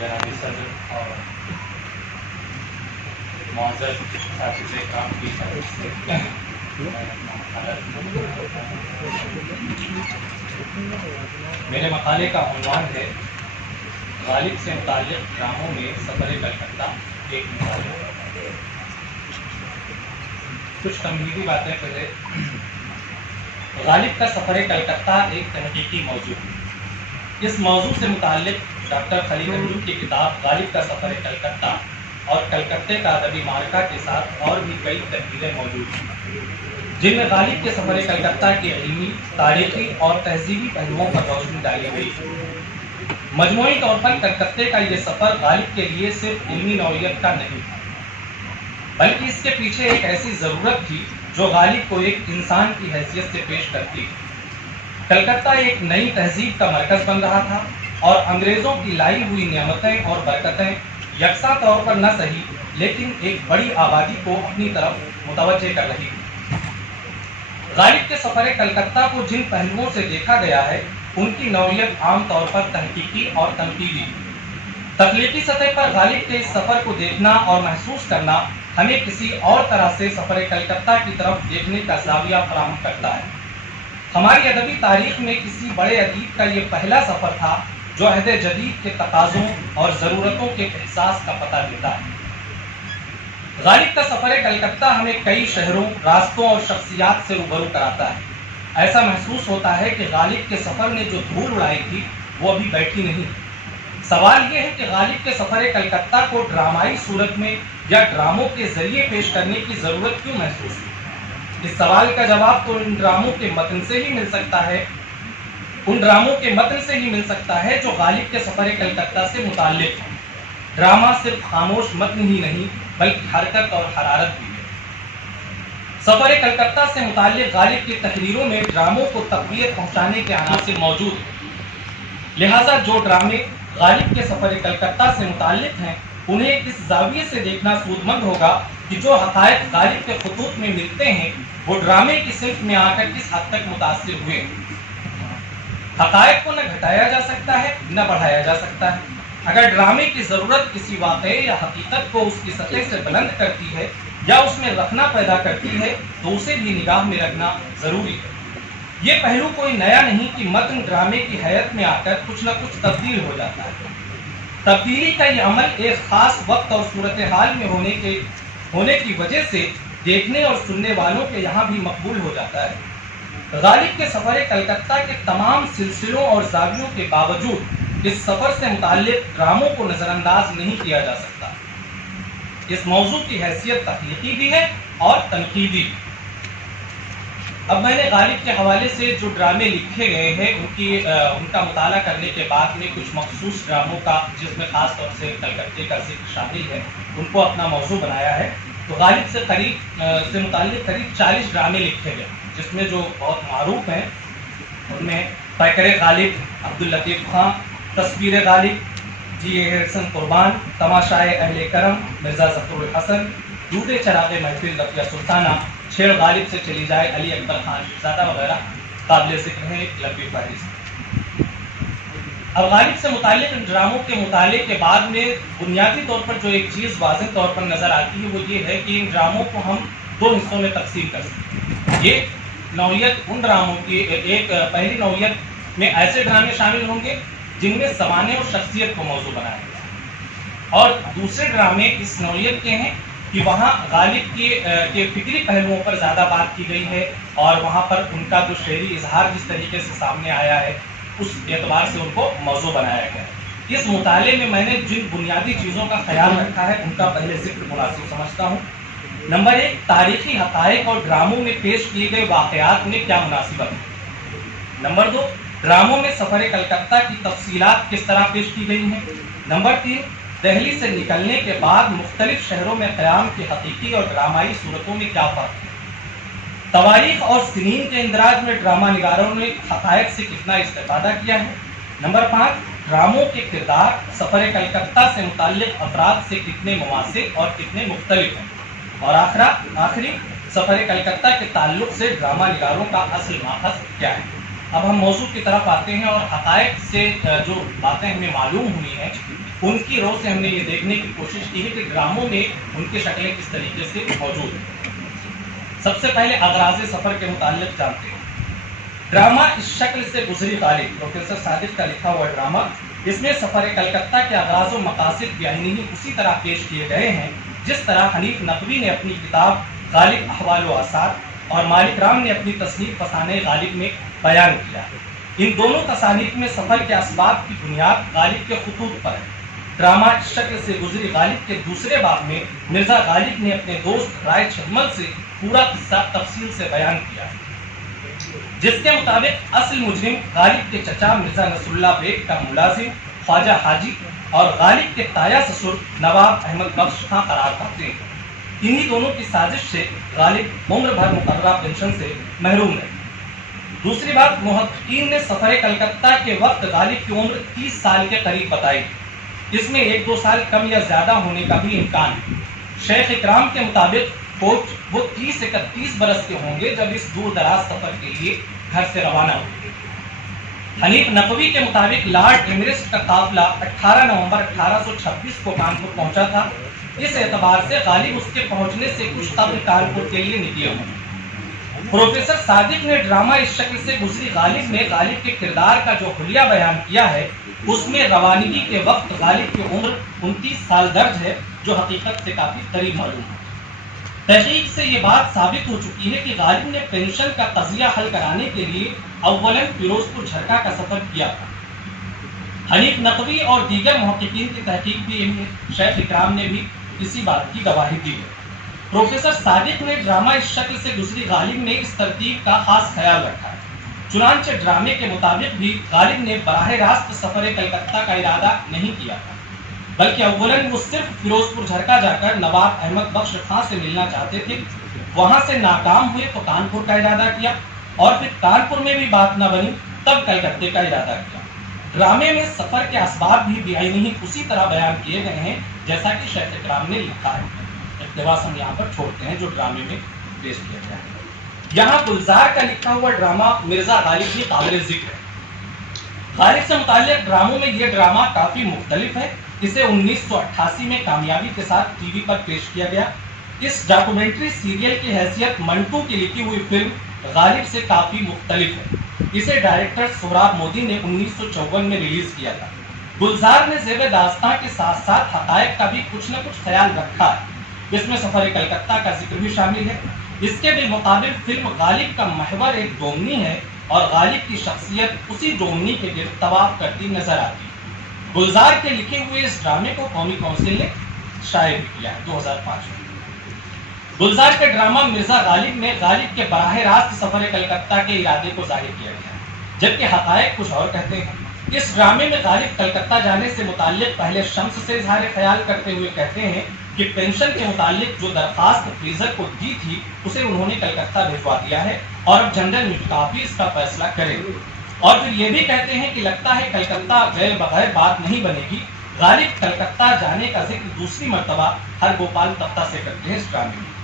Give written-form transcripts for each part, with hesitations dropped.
جناب صدر اور معزز اساتذہ کرام کی طرف سے میرے مقالے کا عنوان ہے غالب سے متعلق ڈراموں میں سفر کلکتہ ایک مثال ہے۔ کچھ تمہیدی باتیں پہلے۔ غالب کا سفر کلکتہ ایک تحقیقی موضوع ہے۔ اس موضوع سے متعلق ڈاکٹر خلیل احمد کی کتاب غالب کا سفر کلکتہ اور کلکتے کا ادبی معرکہ کے ساتھ اور بھی کئی تحریریں موجود ہیں، جن میں غالب کے سفر کلکتہ کے علمی، تاریخی اور تہذیبی پہلوؤں پر روشنی ڈالی گئی ہے۔ مجموعی طور پر کلکتے کا یہ سفر غالب کے لیے صرف علمی نوعیت کا نہیں تھا، بلکہ اس کے پیچھے ایک ایسی ضرورت تھی جو غالب کو ایک انسان کی حیثیت سے پیش کرتی ہے۔ کلکتہ ایک نئی تہذیب کا مرکز بن رہا تھا اور انگریزوں کی لائی ہوئی نعمتیں اور برکتیں یکساں طور پر نہ صحیح لیکن ایک بڑی آبادی کو اپنی طرف متوجہ کر رہی تھی۔ غالب کے سفر کلکتہ کو جن پہلوؤں سے دیکھا گیا ہے ان کی نوعیت عام طور پر تحقیقی اور تنقیدی۔ تخلیقی سطح پر غالب کے اس سفر کو دیکھنا اور محسوس کرنا ہمیں کسی اور طرح سے سفر کلکتہ کی طرف دیکھنے کا زاویہ فراہم کرتا ہے۔ ہماری ادبی تاریخ میں کسی بڑے ادیب کا یہ پہلا سفر تھا جو عہد جدید کے تقاضوں اور ضرورتوں کے احساس کا پتہ دیتا ہے۔ غالب کا سفر کلکتہ ہمیں کئی شہروں، راستوں اور شخصیات سے روبرو کراتا ہے۔ ایسا محسوس ہوتا ہے کہ غالب کے سفر نے جو دھول اڑائی تھی وہ ابھی بیٹھی نہیں۔ سوال یہ ہے کہ غالب کے سفر کلکتہ کو ڈرامائی صورت میں یا ڈراموں کے ذریعے پیش کرنے کی ضرورت کیوں محسوس ہوئی؟ اس سوال کا جواب تو ان ڈراموں کے متن سے ہی مل سکتا ہے جو غالب کے سفر کلکتہ سے متعلق ہے۔ ڈرامہ صرف خاموش متن ہی نہیں بلکہ حرکت اور حرارت بھی ہے۔ سفر کلکتہ سے متعلق غالب کی تحریروں میں ڈراموں کو تقویت پہنچانے کے عناصر موجود ہیں، لہٰذا جو ڈرامے غالب کے سفر کلکتہ سے متعلق ہیں انہیں اس زاویے سے دیکھنا سود مند ہوگا کہ جو حقائق غالب کے خطوط میں ملتے ہیں وہ ڈرامے کی صنف میں آ کر کس حد تک متاثر ہوئے۔ حقائق کو نہ گھٹایا جا سکتا ہے نہ بڑھایا جا سکتا ہے۔ اگر ڈرامے کی ضرورت کسی واقعے یا حقیقت کو اس کی سطح سے بلند کرتی ہے یا اس میں رکھنا پیدا کرتی ہے تو اسے بھی نگاہ میں رکھنا ضروری ہے۔ یہ پہلو کوئی نیا نہیں کہ متن ڈرامے کی حیت میں آ کر کچھ نہ کچھ تبدیل ہو جاتا ہے۔ تبدیلی کا یہ عمل ایک خاص وقت اور صورتحال میں ہونے کی وجہ سے دیکھنے اور سننے والوں کے یہاں بھی مقبول ہو جاتا ہے۔ غالب کے سفر کلکتہ کے تمام سلسلوں اور زاویوں کے باوجود اس سفر سے متعلق ڈراموں کو نظر انداز نہیں کیا جا سکتا۔ اس موضوع کی حیثیت تخلیقی بھی ہے اور تنقیدی بھی۔ اب میں نے غالب کے حوالے سے جو ڈرامے لکھے گئے ہیں ان کا مطالعہ کرنے کے بعد میں کچھ مخصوص ڈراموں کا جس میں خاص طور سے کلکتے کا ذکر شامل ہے ان کو اپنا موضوع بنایا ہے۔ تو غالب سے متعلق قریب 40 ڈرامے لکھے گئے جس میں جو بہت معروف ہیں ان میں پیکر غالب، عبداللطیف خان، تصویر غالب، جی احسن قربان، تماشائے اہل کرم، مرزا ظفر الحسن، دودے چراغ محفل رفیہ سلطانہ، چھیڑ غالب سے چلی جائے علی اکبر خان شہزادہ وغیرہ قابل ذکر ہیں ایک لمبی فہرست۔ اب غالب سے متعلق ان ڈراموں کے مطالعے کے بعد میں بنیادی طور پر جو ایک چیز واضح طور پر نظر آتی ہے وہ یہ ہے کہ ان ڈراموں کو ہم دو حصوں میں تقسیم کر سکتے ہیں۔ یہ نوعیت ان ڈراموں کی ایک پہلی نوعیت میں ایسے ڈرامے شامل ہوں گے جن میں زمانے اور شخصیت کو موضوع بنایا گیا ہے، اور دوسرے ڈرامے اس نوعیت کے ہیں کہ وہاں غالب کے فکری پہلوؤں پر زیادہ بات کی گئی ہے اور وہاں پر ان کا جو شعری اظہار جس طریقے سے سامنے آیا ہے اس اعتبار سے ان کو موضوع بنایا گیا ہے۔ اس مطالعے میں نے جن بنیادی چیزوں کا خیال رکھا ہے ان کا پہلے ذکر مناسب سمجھتا ہوں۔ نمبر 1، تاریخی حقائق اور ڈراموں میں پیش کیے گئے واقعات میں کیا مناسبت ہے۔ نمبر 2، ڈراموں میں سفر کلکتہ کی تفصیلات کس طرح پیش کی گئی ہیں۔ نمبر 3، دہلی سے نکلنے کے بعد مختلف شہروں میں قیام کی حقیقی اور ڈرامائی صورتوں میں کیا فرق ہے۔ تواریخ اور سنین کے اندراج میں ڈرامہ نگاروں نے حقائق سے کتنا استفادہ کیا ہے۔ نمبر 5، ڈراموں کے کردار سفر کلکتہ سے متعلق افراد سے کتنے مماثل اور کتنے مختلف ہیں۔ اور آخری سفر کلکتہ کے تعلق سے ڈرامہ نگاروں کا اصل ماخذ کیا ہے۔ اب ہم موضوع کی طرف آتے ہیں اور حقائق سے جو باتیں ہمیں معلوم ہوئی ہیں ان کی رو سے ہم نے یہ دیکھنے کی کوشش کی ہے کہ ڈراموں میں ان کی شکلیں کس طریقے سے موجود ہیں۔ سب سے پہلے اغراض سفر کے متعلق جانتے ہیں۔ ڈرامہ اس شکل سے گزری غالب، پروفیسر صادق کا لکھا ہوا ڈرامہ، اس میں سفر کلکتہ کے اغراض و مقاصد بیانی اسی طرح پیش کیے گئے ہیں جس طرح حنیف نقوی نے اپنی کتاب غالب احوال و آثار اور مالک رام نے اپنی تصنیف فسانہ غالب میں بیان کیا ہے۔ ان دونوں تصانیف میں سفر کے اسباب کی بنیاد غالب کے خطوط پر ہے۔ ڈرامہ اس شکل سے گزری غالب کے دوسرے باب میں مرزا غالب نے اپنے دوست رائے چھجمل سے پورا قصہ تفصیل سے بیان کیا ہے، جس کے مطابق اصل مجرم غالب کے چچا مرزا نصر اللہ بیگ کا ملازم خواجہ حاجی اور غالب کے تایا سسر نواب احمد بخش خاں قرار پاتے ہیں۔ انہی دونوں کی سازش سے غالب عمر بھر مقررہ پنشن سے محروم رہے۔ دوسری بات، محققین نے سفر کلکتہ کے وقت غالب کی عمر 30 سال کے قریب بتائی، اس میں 1-2 سال کم یا زیادہ ہونے کا بھی امکان ہے۔ شیخ اکرام کے مطابق وہ 30-31 برس کے ہوں گے جب اس دور دراز سفر کے لیے گھر سے روانہ ہوئے۔ حنیف نقوی کے مطابق لارڈ ایمرسٹ کا قافلہ 18 نومبر 1826 کو کانپور پہنچا تھا۔ اس اعتبار سے غالب اس کے پہنچنے سے کچھ قبل کانپور کے لیے نکلے ہوں۔ پروفیسر صادق نے ڈرامہ اس شکل سے گزری غالب میں غالب کے کردار کا جو حلیہ بیان کیا ہے، اس میں روانگی کے وقت غالب کی عمر 29 سال درج ہے، جو حقیقت سے کافی قریب معلوم ہے۔ تحقیق سے یہ بات ثابت ہو چکی ہے کہ غالب نے پینشن کا قضیہ حل کرانے کے لیے اولاً فیروز پور جھرکا کا سفر کیا تھا۔ حنیف نقوی اور دیگر محققین کی تحقیق بھی شیخ اکرام نے بھی اسی بات کی گواہی دی ہے۔ پروفیسر صادق نے ڈرامہ اس شکل سے گزری غالب میں اس ترتیب کا خاص خیال رکھا ہے۔ چنانچہ ڈرامے کے مطابق بھی غالب نے براہ راست سفر کلکتہ کا ارادہ نہیں کیا تھا، بلکہ اولاً وہ صرف فیروز پور جھرکا جا کر نواب احمد بخش خاں سے ملنا چاہتے تھے۔ وہاں سے ناکام ہوئے تو کانپور کا ارادہ کیا، اور پھر کانپور میں بھی بات نہ بنی تب کلکتے کا ارادہ کیا۔ ڈرامے میں سفر کے اسباب بھی بیانی اسی طرح بیان کیے گئے ہیں جیسا کہ شیخ اکرام نے لکھا ہے۔ اقتباس ہم یہاں پر چھوڑتے ہیں جو ڈرامے میں پیش کیا گیا ہے۔ یہاں گلزار کا لکھا ہوا ڈرامہ مرزا غالب بھی قابل ذکر ہے۔ غالب سے متعلق ڈراموں میں یہ ڈرامہ کافی مختلف ہے۔ اسے 1988 میں کامیابی کے ساتھ ٹی وی پر پیش کیا گیا۔ اس ڈاکومنٹری سیریل کی حیثیت منٹو کی لکھی ہوئی فلم غالب سے کافی مختلف ہے۔ اسے ڈائریکٹر سہراب مودی نے 1954 میں ریلیز کیا تھا۔ گلزار نے زیب داستان کے ساتھ ساتھ حقائق کا بھی کچھ نہ کچھ خیال رکھا ہے۔ اس میں سفر کلکتہ کا ذکر بھی شامل ہے۔ اس کے بالمقابل فلم غالب کا محور ایک ڈومنی ہے اور غالب کی شخصیت اسی ڈومنی کے گرد طواف کرتی نظر آتی ہے۔ گلزار کے لکھے ہوئے اس ڈرامے کو قومی کونسل نے شائع بھی کیا ہے 2005 میں۔ گلزار کے ڈرامہ مرزا غالب میں غالب کے براہ راست سفر کلکتہ کے ارادے کو ظاہر کیا گیا ہے، جبکہ حقائق کچھ اور کہتے ہیں۔ اس ڈرامے میں غالب کلکتہ جانے سے متعلق پہلے شمس سے اظہار خیال کرتے ہوئے کہتے ہیں کہ پینشن کے متعلق جو درخواست فریزر کو دی تھی اسے انہوں نے کلکتہ بھجوا دیا ہے اور اب جنرل مٹکافی اس کا فیصلہ کریں گے، اور پھر یہ بھی کہتے ہیں کہ لگتا ہے کلکتہ گئے بغیر بات نہیں بنے گی۔ غالب کلکتہ جانے کا ذکر دوسری مرتبہ ہر گوپال تختہ سے کرتے ہیں اس ڈرامے میں۔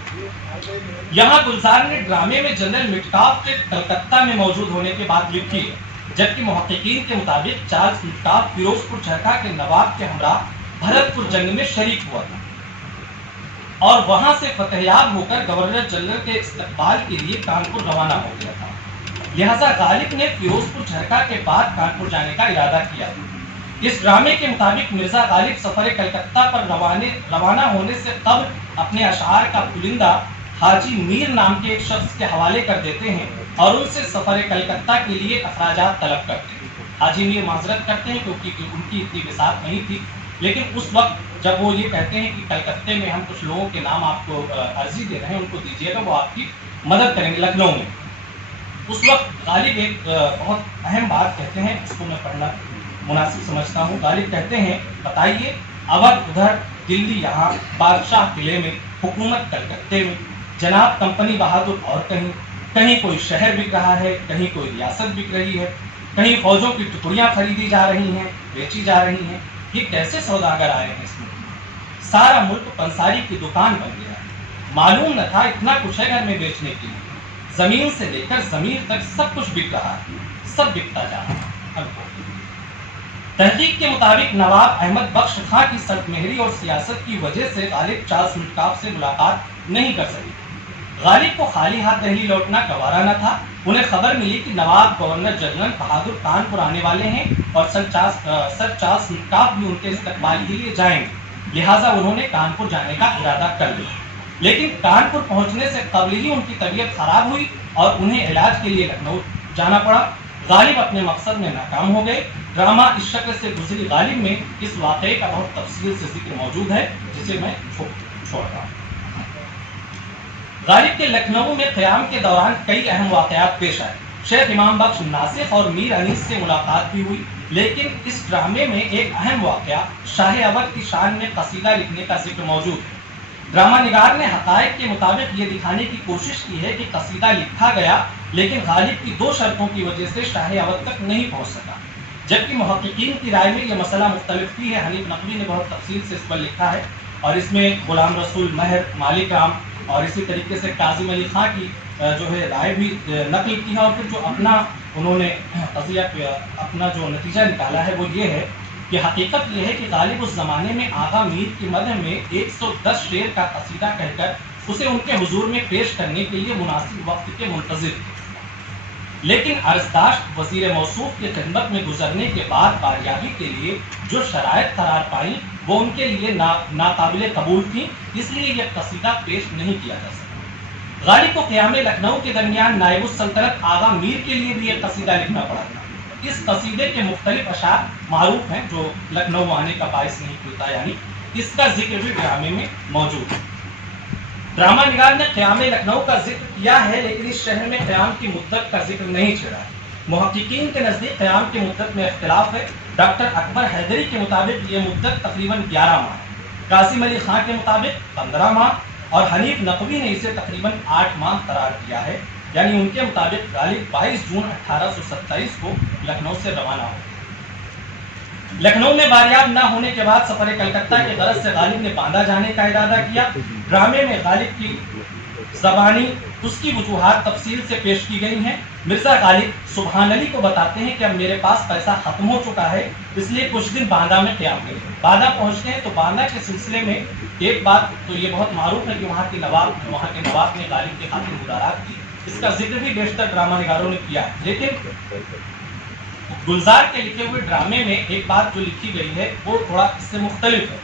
یہاں گلزار نے ڈرامے میں جنرل مٹکاف کے کلکتہ میں موجود ہونے کی بات لکھی ہے، جبکہ محققین کے مطابق چارلس مٹکاف فیروز پور جھرکا کے نواب کے ہمراہ بھرت پور جنگ میں شریک ہوا تھا اور وہاں سے فتح یاب ہو کر گورنر جنرل کے استقبال کے لیے کانپور روانہ ہو گیا تھا۔ لہذا غالب نے فیروز پور جھرکا کے بعد کانپور جانے کا ارادہ کیا۔ اس ڈرامے کے مطابق مرزا غالب سفر کلکتہ پر روانہ ہونے سے قبل اپنے اشعار کا پلندہ حاجی میر نام کے ایک شخص کے حوالے کر دیتے ہیں اور ان سے سفر کلکتہ کے لیے اخراجات طلب کرتے ہیں۔ حاجی میر معذرت کرتے ہیں کیونکہ ان کی اتنی وسعت نہیں تھی، لیکن اس وقت جب وہ یہ کہتے ہیں کہ کلکتے میں ہم کچھ لوگوں کے نام آپ کو عرضی دے رہے ہیں، ان کو دیجیے گا، وہ آپ کی مدد کریں گے لکھنؤ میں۔ اس وقت غالب ایک بہت اہم بات کہتے ہیں، اس کو میں پڑھنا مناسب سمجھتا ہوں۔ غالب کہتے ہیں، بتائیے اودھ ادھر، دلی یہاں، بادشاہ قلعے میں، حکومت کلکتے میں، جناب کمپنی بہادر اور کہیں، کہیں کوئی شہر بک رہا ہے، کہیں کوئی ریاست بک رہی ہے، کہیں فوجوں کی ٹکڑیاں خریدی جا رہی ہیں، بیچی جا رہی ہیں۔ یہ کیسے سوداگر آئے ہیں اس ملک میں؟ سارا ملک پنساری کی دکان بن گیا ہے۔ معلوم نہ تھا اتنا کچھ ہے گھر میں بیچنے کے لیے۔ زمین سے لے کر ضمیر تک سب کچھ بک رہا ہے، سب بکتا جا رہا ہے۔ تحقیق کے مطابق نواب احمد بخش خاں کی سلط مہری اور سیاست کی وجہ سے غالب چارلس مٹکاف سے ملاقات نہیں کر سکی۔ غالب کو خالی ہاتھ دہلی لوٹنا گوارا نہ تھا۔ انہیں خبر ملی کہ نواب گورنر جنرل بہادر کانپور آنے والے ہیں اور سر چارلس مٹکاف بھی ان کے استقبال کے لیے جائیں گے، لہٰذا انہوں نے کانپور جانے کا ارادہ کر لیا۔ لیکن کانپور پہنچنے سے قبل ہی ان کی طبیعت خراب ہوئی اور انہیں علاج کے لیے لکھنؤ جانا پڑا۔ غالب اپنے مقصد میں ناکام ہو گئے۔ ڈرامہ اس شکل سے گزری غالب میں اس واقعے کا بہت تفصیل سے ذکر موجود ہے، جسے میں چھوڑ رہا ہوں۔ غالب کے لکھنؤ میں قیام کے دوران کئی اہم واقعات پیش آئے۔ شیخ امام بخش ناسخ اور میر انیس سے ملاقات بھی ہوئی، لیکن اس ڈرامے میں ایک اہم واقعہ شاہ اودھ کی شان میں قصیدہ لکھنے کا ذکر موجود ہے۔ ڈرامہ نگار نے حقائق کے مطابق یہ دکھانے کی کوشش کی ہے کہ قصیدہ لکھا گیا، لیکن غالب کی 2 شرطوں کی وجہ سے شاہ اودھ تک نہیں پہنچ سکا، جبکہ محققین کی رائے میں یہ مسئلہ مختلف بھی ہے۔ حنیف نقوی نے بہت تفصیل سے اس پر لکھا ہے، اور اس میں غلام رسول مہر، مالک رام اور اسی طریقے سے کاظم علی خاں کی جو ہے رائے بھی نقل کی ہے، اور پھر جو انہوں نے قضیہ اپنا جو نتیجہ نکالا ہے وہ یہ ہے کہ حقیقت یہ ہے کہ غالب اس زمانے میں آغا میر کی مدح میں 110 شعر کا قصیدہ کہہ کر اسے ان کے حضور میں پیش کرنے کے لیے مناسب وقت کے منتظر تھے، لیکن عرضداشت وزیر موصوف کی خدمت میں گزرنے کے بعد باریابی کے لیے جو شرائط قرار پائیں وہ ان کے لیے ناقابل قبول تھیں، اس لیے یہ قصیدہ پیش نہیں کیا جا سکا۔ غالب کو قیام لکھنؤ کے درمیان نائب السلطنت آغا میر کے لیے بھی یہ قصیدہ لکھنا پڑا تھا۔ اس قصیدے کے مختلف اشعار معروف ہیں جو لکھنؤ آنے کا باعث نہیں ہوتا، یعنی اس کا ذکر بھی ڈرامے میں موجود ہے۔ ڈرامہ نگار نے قیام لکھنؤ کا ذکر کیا ہے، لیکن اس شہر میں قیام کی مدت کا ذکر نہیں چھیڑا ہے۔ محققین کے نزدیک قیام کی مدت میں اختلاف ہے۔ ڈاکٹر اکبر حیدری کے مطابق یہ مدت تقریباً 11 ماہ ہے، کاظم علی خاں کے مطابق 15 ماہ، اور حنیف نقوی نے اسے تقریباً 8 ماہ قرار دیا ہے، یعنی ان کے مطابق غالب 22 جون 1827 کو لکھنؤ سے روانہ ہو۔ لکھنؤ میں باریاب نہ ہونے کے بعد سفر کلکتہ کے غرض سے غالب نے باندہ جانے کا ارادہ کیا۔ ڈرامے میں غالب کی زبانی اس کی وجوہات تفصیل سے پیش کی گئی ہیں۔ مرزا غالب سبحان علی کو بتاتے ہیں کہ اب میرے پاس پیسہ ختم ہو چکا ہے، اس لیے کچھ دن باندہ میں قیام کریں۔ باندہ پہنچتے ہیں تو باندہ کے سلسلے میں ایک بات تو یہ بہت معروف ہے کہ وہاں کے نواب نے غالب کے خاطر مدارات کی، اس کا ذکر بھی بیشتر ڈرامہ نگاروں نے کیا ہے، لیکن گلزار کے لکھے ہوئے ڈرامے میں ایک بات جو لکھی گئی ہے وہ تھوڑا اس سے مختلف ہے۔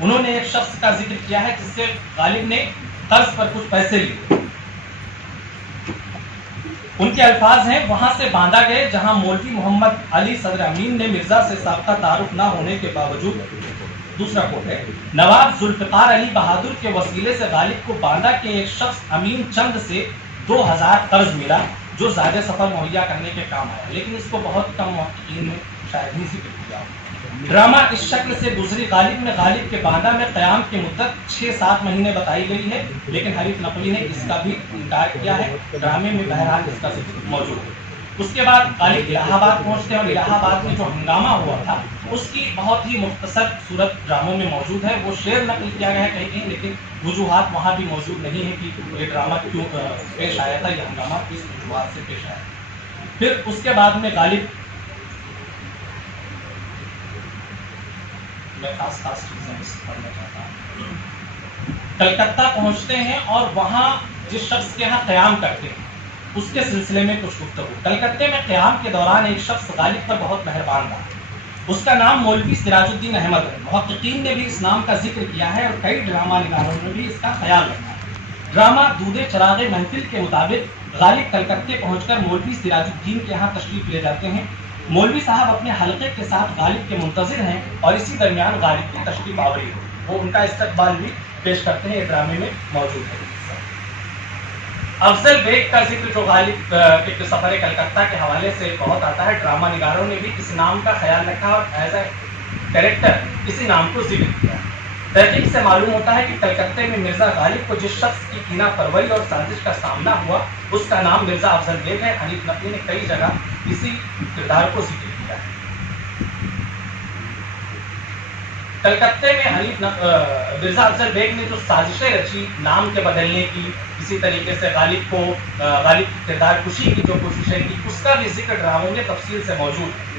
انہوں نے ایک شخص کا ذکر کیا ہے جس سے غالب نے قرض پر کچھ پیسے لیے۔ ان کے الفاظ ہیں، وہاں سے باندہ گئے جہاں مولوی محمد علی صدر امین نے مرزا سے سابقہ تعارف نہ ہونے کے باوجود، دوسرا کوٹ ہے، نواب ذوالفقار علی بہادر کے وسیلے سے غالب کو باندہ کے ایک شخص امین چند سے 2000 قرض ملا جو زیادہ سفر مہیا کرنے کے کام آیا، لیکن اس کو بہت کم محققین نے شاید ہی ذکر کیا۔ ڈرامہ اس شکل سے گزری غالب کے باندہ میں قیام کی مدت 6-7 مہینے بتائی گئی ہے، لیکن حنیف نقوی نے اس کا بھی انکار کیا ہے۔ ڈرامے میں بہرحال اس کا ذکر موجود ہے۔ اس کے بعد غالب الہ آباد پہنچتے ہیں، اور الہ آباد میں جو ہنگامہ ہوا تھا اس کی بہت ہی مختصر صورت ڈراموں میں موجود ہے۔ وہ شعر نقل کیا گیا ہے کہیں، لیکن وجوہات وہاں بھی موجود نہیں ہے کہ یہ ڈرامہ کیوں پیش آیا تھا، یہ ہنگامہ کس وجوہات سے پیش آیا۔ پھر اس کے بعد میں غالب میں خاص چیزیں پڑھنا چاہتا ہوں۔ کلکتہ پہنچتے ہیں اور وہاں جس شخص کے ہاں قیام کرتے ہیں اس کے سلسلے میں کچھ گفتگو۔ کلکتے میں قیام کے دوران ایک شخص غالب پر بہت مہربان رہا، اس کا نام مولوی سراج الدین احمد ہے۔ محققین نے بھی اس نام کا ذکر کیا ہے اور کئی ڈرامہ نگاروں نے بھی اس کا خیال رکھا ہے۔ ڈرامہ دودے چراغ محفل کے مطابق غالب کلکتے پہنچ کر مولوی سراج الدین کے ہاں تشریف لے جاتے ہیں۔ مولوی صاحب اپنے حلقے کے ساتھ غالب کے منتظر ہیں اور اسی درمیان غالب کی تشریف آوری ہے، وہ ان کا استقبال بھی پیش کرتے ہیں، یہ ڈرامے میں موجود ہے۔ افضل بیگ کا ذکر جو غالب کے سفر کلکتہ کے حوالے سے بہت آتا ہے، ڈرامہ نگاروں نے بھی اس نام کا خیال رکھا اور ایز اے کریکٹر اسی نام کو ذکر کیا۔ تحقیق سے معلوم ہوتا ہے کہ کلکتے میں مرزا غالب کو جس شخص کی کینہ پروری اور سازش کا سامنا ہوا اس کا نام مرزا افضل بیگ ہے۔ حنیف نقوی نے کئی جگہ اسی کردار کو ذکر کیا ہے۔ کلکتے میں مرزا افضل بیگ نے جو سازشیں رچی نام کے بدلنے کی، اسی طریقے سے غالب کی کردار کشی کی جو کوششیں کی، اس کا بھی ذکر ڈراموں میں تفصیل سے موجود ہے۔